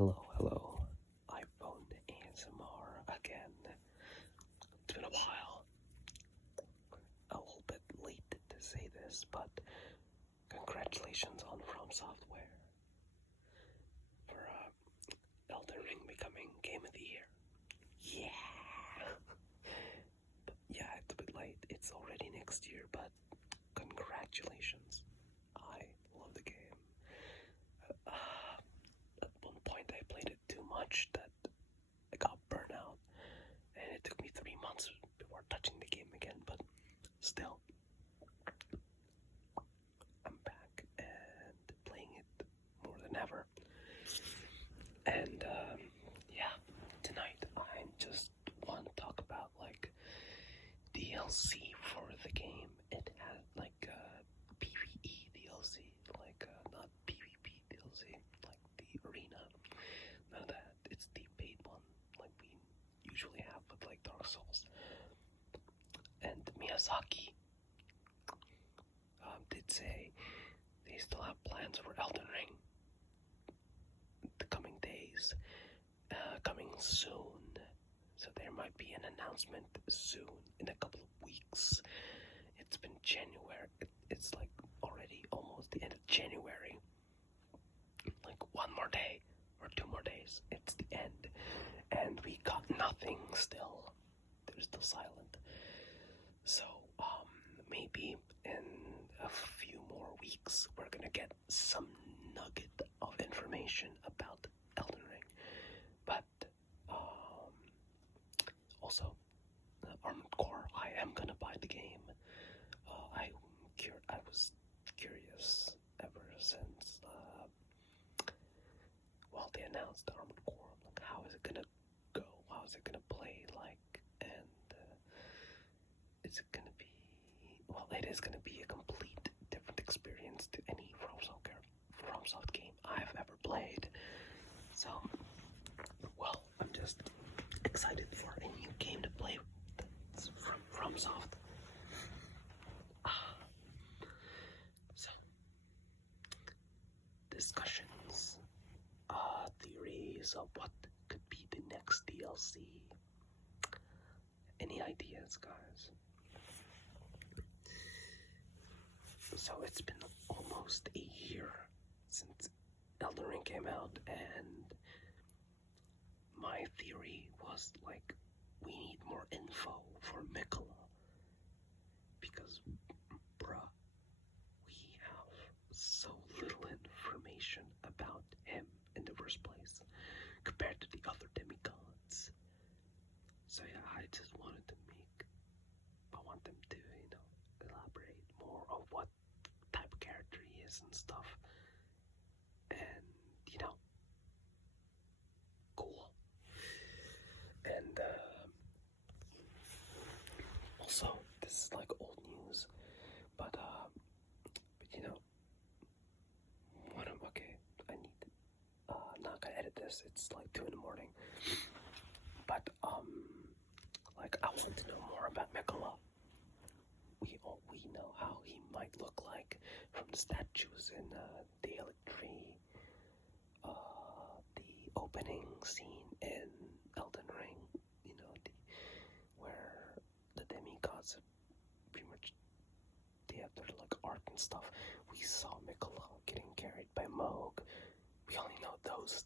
Hello, iPhone ASMR again. It's been a while. A little bit late to say this, but congratulations on From Software for Elden Ring becoming Game of the Year. Yeah! Yeah, it's a bit late. It's already next year, but congratulations. I love the game. At one point I played it too much that I got burnt out, and it took me 3 months before touching the game again, but still, I'm back and playing it more than ever. And yeah, tonight I just want to talk about like DLC for the game. It had like PvE DLC, like not PvP DLC, like the arena. None of that. It's the paid one, like we usually have with like Dark Souls. And Miyazaki did say they still have plans for Elden Ring the coming days, coming soon. So there might be an announcement soon in a couple of weeks. It's been January. It's like already almost the end of January. Like one more day or 2 more days. It's the end. And we got nothing still. They're still silent. So, maybe in a few more weeks, we're gonna get some nugget of information about Elden Ring. But, also, Armored Core, I am gonna buy the game. I was curious ever since, they announced the Armored Core. Like, how is it gonna go? How is it gonna play like? And, is it gonna be, it is gonna be a complete different experience to any FromSoft game I've ever played. So, I'm just excited for a new game to play that's from FromSoft. So, discussions, theories of what could be the next DLC. Any ideas, guys? So it's been almost a year since Elden Ring came out, and my theory was like, we need more info for Mikola, because bruh, we have so little information about him in the first place compared to the other demigods. So yeah, I want them to, elaborate more on what type of character he is and stuff. And, cool. And, also, this is like old news, but okay, I'm not gonna edit this, it's like 2 a.m. But, I want to know more about Mikola. We know how he might look like from the statues in the Tree, the opening scene in Elden Ring, where the demigods pretty much, they have their like art and stuff. We saw Mikola getting carried by Moog. We only know those,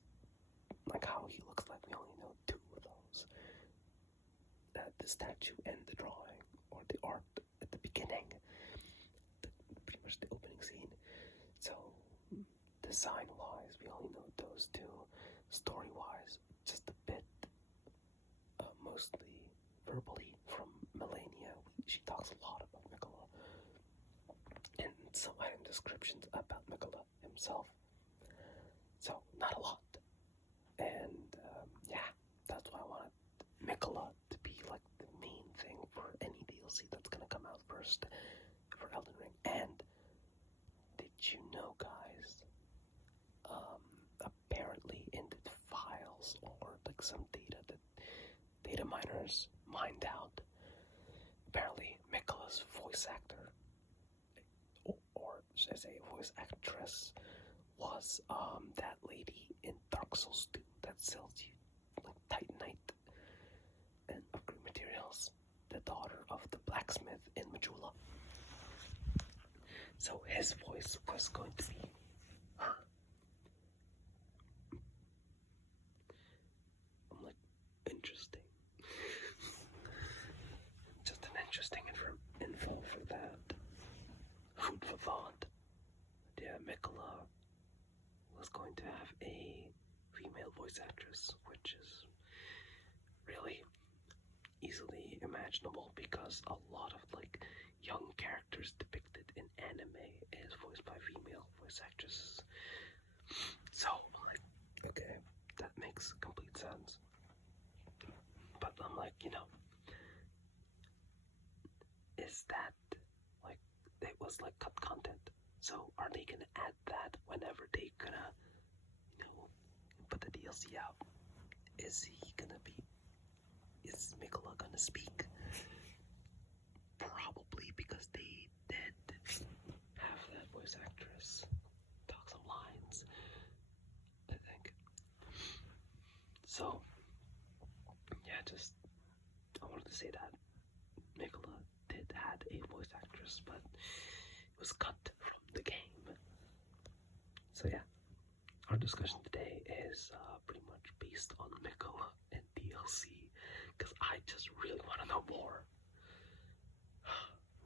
like how he looks like, we only know 2 of those. The statue and the drawing, or the art at the beginning, pretty much the opening scene. So, design-wise, we only know those 2. Story-wise, just a bit, mostly verbally from Melania. She talks a lot about Mikola, and some item descriptions about Mikola himself. So, not a lot. And, that's why I wanted Mikola to be like the main thing for any DLC that's gonna come out first for Elden Ring. And did you know, guys, apparently in the files or like some data that data miners mined out, apparently Mikola's voice actor, or as a voice actress, was that lady in Dark Souls 2 that sells you like Titanite and upgrade materials, the daughter of the blacksmith in Majula. So his voice was going to be her. I'm like, interesting. Just an interesting info for that. Food for thought. Yeah, Mikola was going to have a female voice actress, which is really easily imaginable because a lot of like young characters depicted in anime is voiced by female voice actresses. So like, okay, that makes complete sense. But I'm like, is that like, it was like cut content? So are they gonna add that whenever they gonna, put the DLC out? Is Mikola gonna speak? Probably, because they did have that voice actress talk some lines, I think. So, yeah, I wanted to say that Mikola did had a voice actress, but it was cut from the game. So yeah, our discussion today is pretty much based on Mikola and DLC, because I just really want to know more.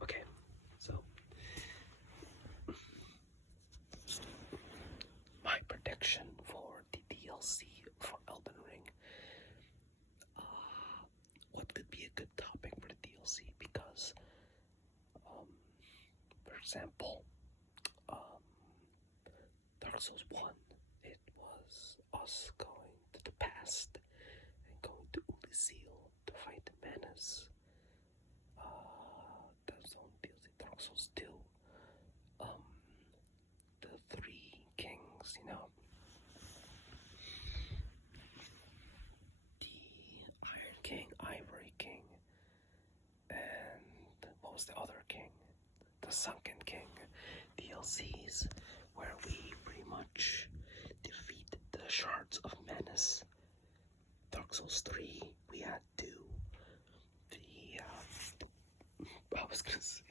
Okay, so my prediction for the DLC for Elden Ring. What could be a good topic for the DLC? Because, for example, Dark Souls 1, it was us going to the past and going to Elysiel to fight the menace. That's on DLC. Dark Souls 2, the three kings, the Iron King, Ivory King, and what was the other king? The Sunken King DLCs, where we pretty much defeat the Shards of Menace. Dark Souls 3, we had to I was gonna say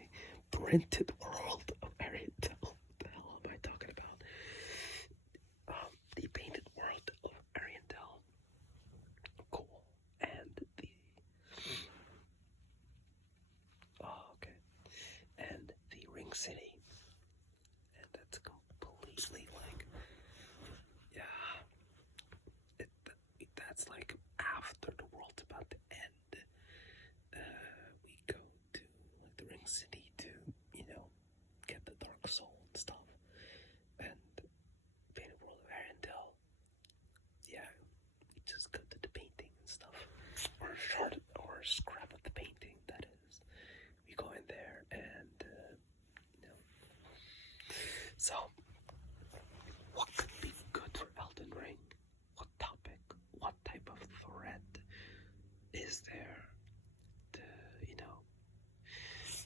Printed World of Ariandel. What the hell am I talking about? The Painted World of Ariandel. Cool. And and the Ring City. And that's completely like, yeah, that's like after the world's about to end. We go to like the Ring City to, get the Dark Soul and stuff. And Painted World of Arendelle, yeah, we just go to the painting and stuff. Or scrap of the painting, that is. We go in there and, So, what could be good for Elden Ring? What topic? What type of thread is there to,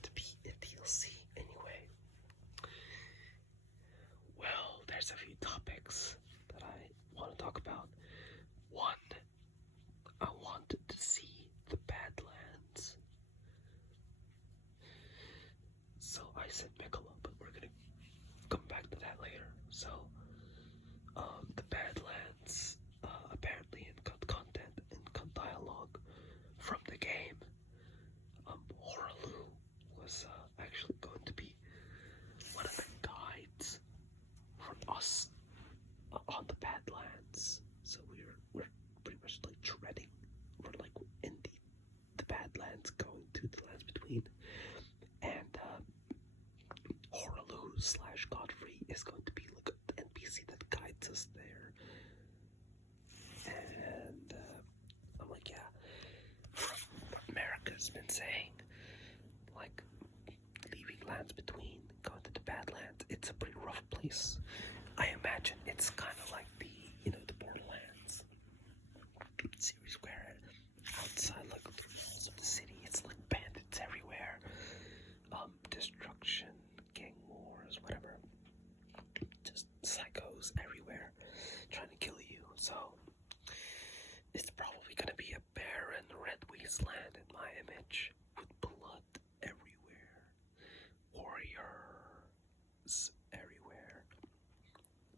to be a DLC anyway? Well, there's a few topics that I want to talk about. One, I wanted to see the Badlands. So I said Mikola, but we're gonna come back to that later. So, the Badlands, apparently in content and dialogue from the game, Horalu was actually going to be one of the guides for us on the Badlands. So we're pretty much like treading, we're like in the Badlands, going to the lands between, and Horalu / Godfrey is going to be like the NPC that guides us there. And I'm like, yeah, from what America's been saying, like leaving lands between, going to the Badlands, it's a pretty rough place. I imagine it's kind of like the Borderlands series, where outside like the walls of the city, it's like bandits everywhere, destruction, gang wars, whatever, just psychos loose everywhere, trying to kill you. So it's probably gonna be a barren red wasteland in my image, with blood everywhere, warriors everywhere,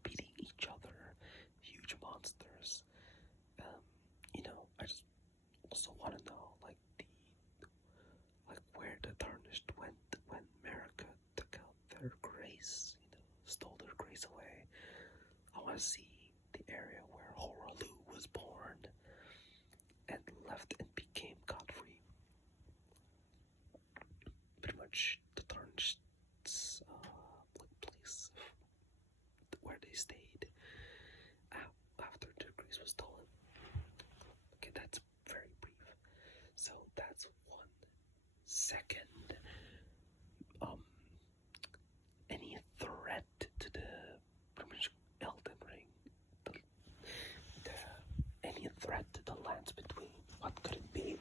beating each other, huge monsters. I just also want to know, where the tarnished went when America took out their grace, stole their grace away. I want to see the area where Horalu was born and left and became God-free. Pretty much the tarnished place where they stayed after their grace was stolen. Okay, that's very brief. So that's 1 second. Any threat to the pretty much Elden Ring? Any threat to the lands between? What could it be?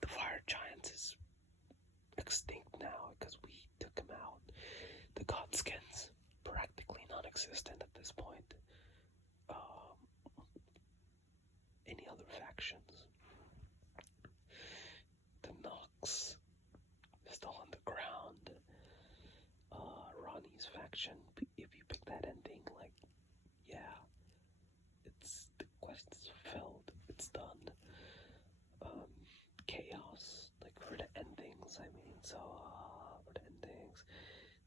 The fire giants is extinct now because we took him out. The Godskins practically non-existent at this point. Any other factions? The Nox is still on the ground. Ronnie's faction, if you pick that ending, it's the quest is filled, it's done. Chaos, for the endings, for the endings,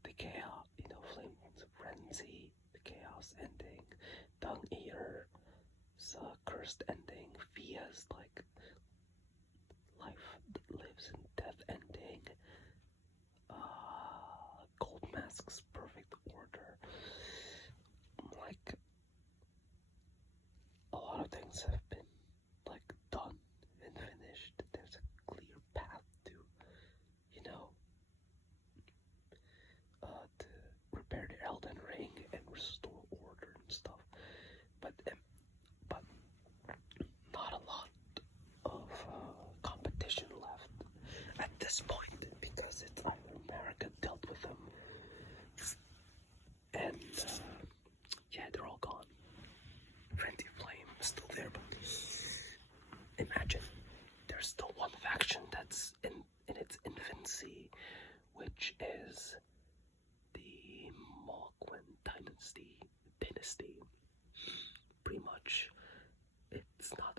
the chaos, Flames of Frenzy, the chaos ending, Dung Eater, cursed ending, Via's life that lives in death ending, Gold Mask's perfect order. A lot of things have been done and finished. There's a clear path to to repair the Elden Ring and restore order and stuff. But not a lot of competition left at this point, because it's either America dealt with them, and they're all gone. Frenzy Flame is still there, but imagine there's still one faction that's in its infancy, which is the Mogwen dynasty. Pretty much, it's not.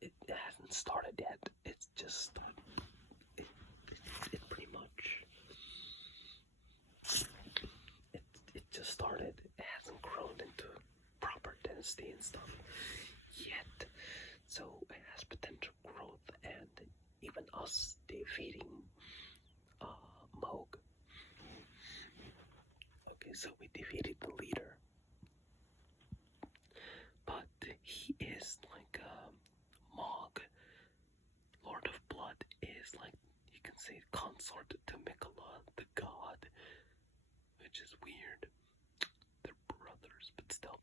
It hasn't started yet. It's just started. It pretty much. It just started. It hasn't grown into proper dynasty and stuff yet. So it has potential growth, and even us defeating Moog. Okay, so we defeated the leader, but he is Moog, Lord of Blood, is you can say consort to Mikola, the god, which is weird. They're brothers, but still.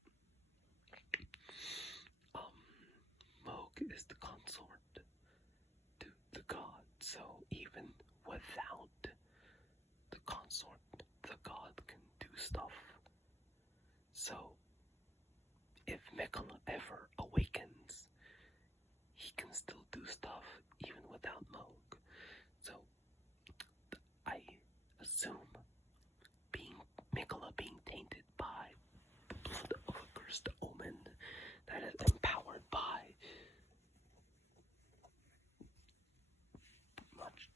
Moog is the consort to the god, so even without the consort, the god can do stuff. So if Mikola ever awakens, he can still do stuff even without Moog. So I assume Mikola being tainted by the blood of a cursed omen that is empowered by much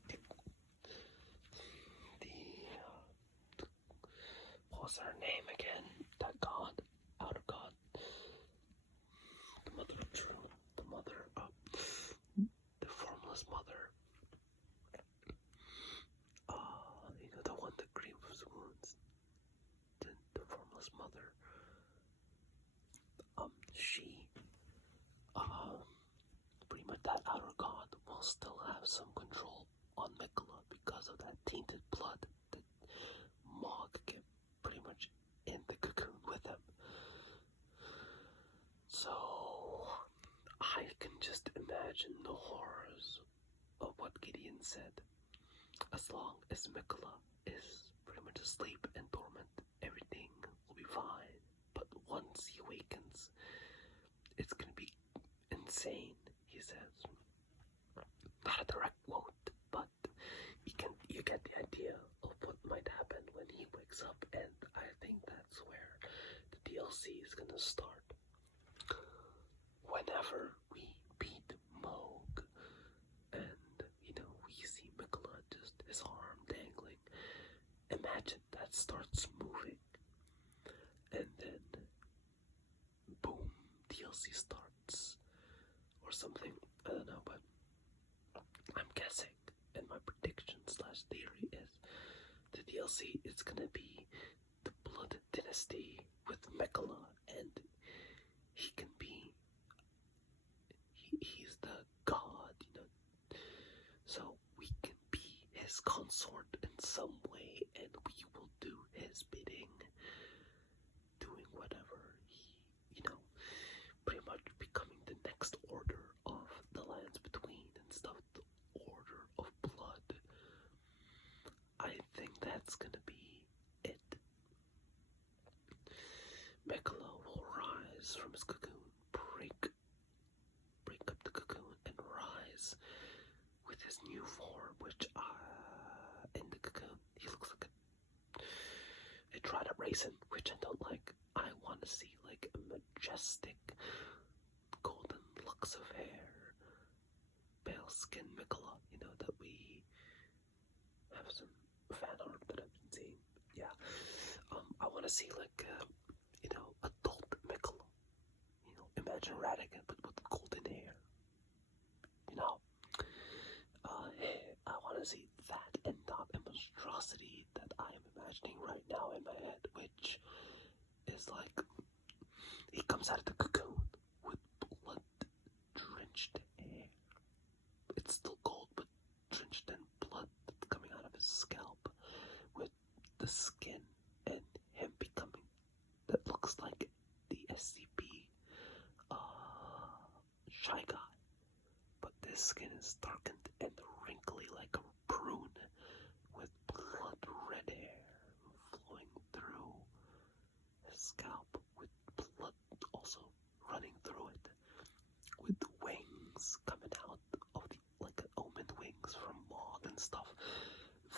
what was her name again? That god, outer god, the mother of truth, the formless mother. The one that grieves wounds. The formless mother. She, pretty much that outer god will still have some control on Mikola because of that tainted blood that Mog can pretty much in the cocoon with him. So I can just imagine the horrors of what Gideon said. As long as Mikola is pretty much asleep and dormant, everything will be fine. insane, he says. Not a direct quote, but you get the idea of what might happen when he wakes up, and I think that's where the DLC is gonna start. Whenever we beat Moog, and we see Mikola, just his arm dangling, imagine that starts moving, and then boom, DLC starts, or something. I don't know, but I'm guessing, and my prediction slash theory is the DLC is gonna be the Blood Dynasty with Mikola, and he can be he's the god, so we can be his consort in some way, and we will do his bidding, doing whatever he, pretty much becoming the next order of the lands between and stuff, the order of blood. I think that's gonna be it. Mikola will rise from his cocoon, break up the cocoon, and rise with his new form, which in the cocoon he looks like a Trotta raisin, which I don't like. I want to see like a majestic golden locks of hair, pale skin Mikola, that we have some fan art that I've been seeing. Yeah, I want to see like adult Mikola. Imagine Radigan but with golden hair. I want to see that, and not a monstrosity that I am imagining right now in my head, which is like he comes out of the cocoon with blood-drenched hair. It's still gold, but drenched in blood that's coming out of his scalp, with the skin and him becoming that looks like the SCP Shy Guy, but this skin is darkened and wrinkly like a prune, with blood red hair flowing through his scalp, with blood also running through it, with wings coming out of like omened wings from moth and stuff.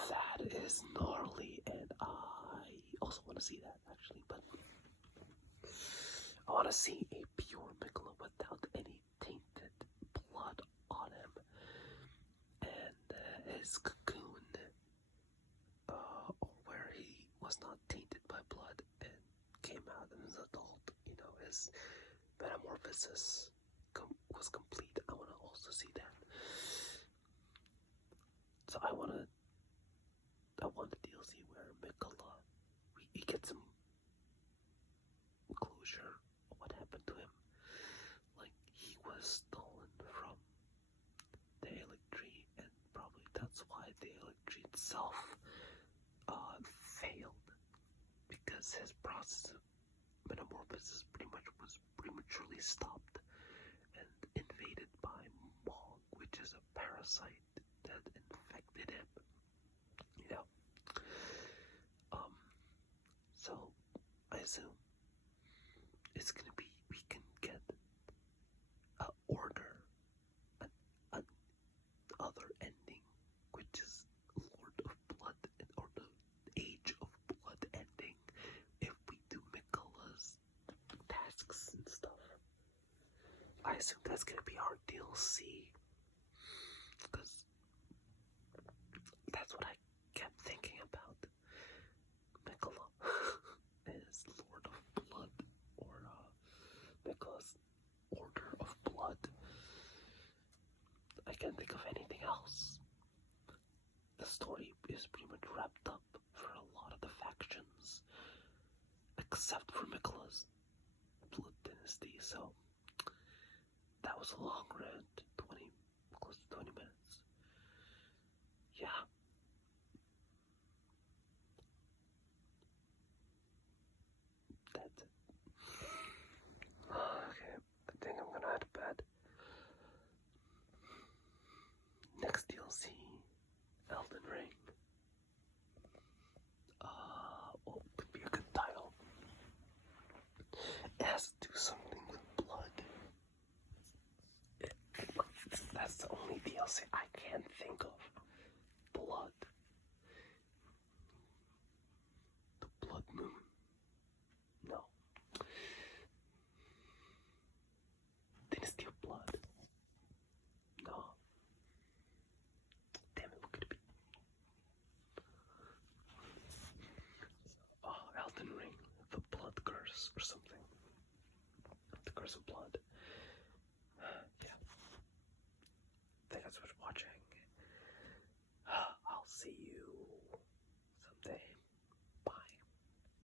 That is gnarly, and I also want to see that actually, but I want to see a pure Mikola without any tainted blood on him, and his cocoon, where he was not tainted by blood and came out as an adult, his metamorphosis was complete. I want to also see that. So I want the DLC where Mikola, we get some closure of what happened to him. Like, he was stolen from the Halic Tree, and probably that's why the Halic Tree itself failed, because his process of metamorphosis pretty much was prematurely stopped and invaded by Mog, which is a parasite that infected him. So I assume it's gonna be, we can get a order, an other ending, which is Lord of Blood, or the Age of Blood ending, if we do Mikola's tasks and stuff. I assume that's gonna be our DLC, because that's what I kept thinking about. Mikola is Lord of Blood, or Mikola's Order of Blood. I can't think of anything else. The story is pretty much wrapped up for a lot of the factions, except for Mikola's Blood Dynasty, so that was a long rant, close to 20 minutes. Yeah. That's it. Okay, I think I'm gonna head to bed. Next DLC, Elden Ring. Could be a good title. It has to do something with blood. Rivers of Blood. Yeah. Thank you guys for watching. I'll see you